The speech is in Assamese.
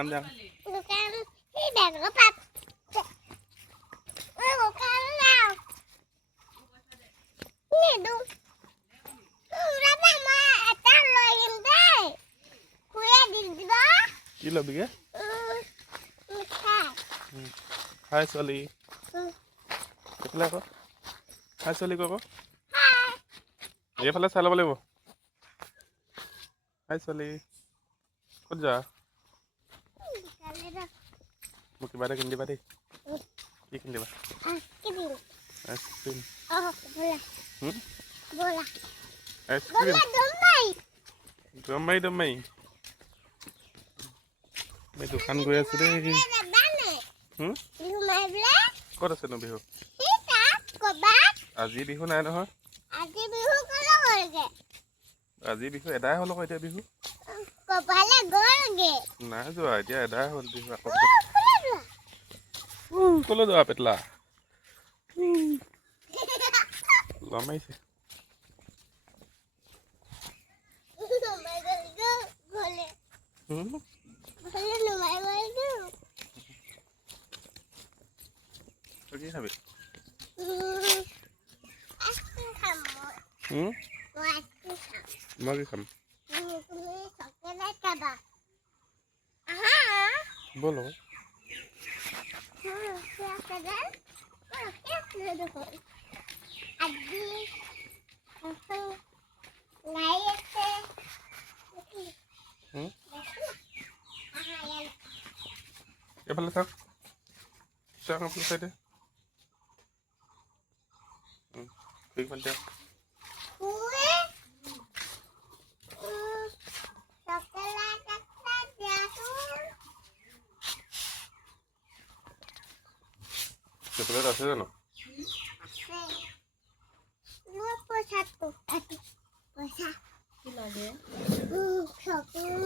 দোকান যাম দোকান এই বেগৰ পাত দোকান যাওঁ নিদো এটা লৈ আহিম দেই খুৰীয়ে দি দিব কি ল'বিগে মিঠাই হাই ছোৱালী এইফালে আকৌ হাই ছোৱালী আকৌ এইফালে চাই ল'ব লাগিব হাই ছোৱালী ক'ত যা মোক কিবা এটা কিনি দিবা দেই কি কিনি দিবা আইচক্ৰীম আইচক্ৰীম দম মাৰি মই দোকান গৈ আছো দেই ক'ত আছেনো বিহু আজি বিহু নাই নহয় আজি বিহু এদাই হ'ল আকৌ এতিয়া বিহু নাই যোৱা এতিয়া এদাই হ'ল বিহু আকৌ ক'লৈ যোৱা পেটলা লম আহিছে কি খাবি মই কি খাম বলো এইফালে চাওক চাওক আপোনাৰ চাইডে এইফালে চকলেট আছে জানো পইচা কি লাগে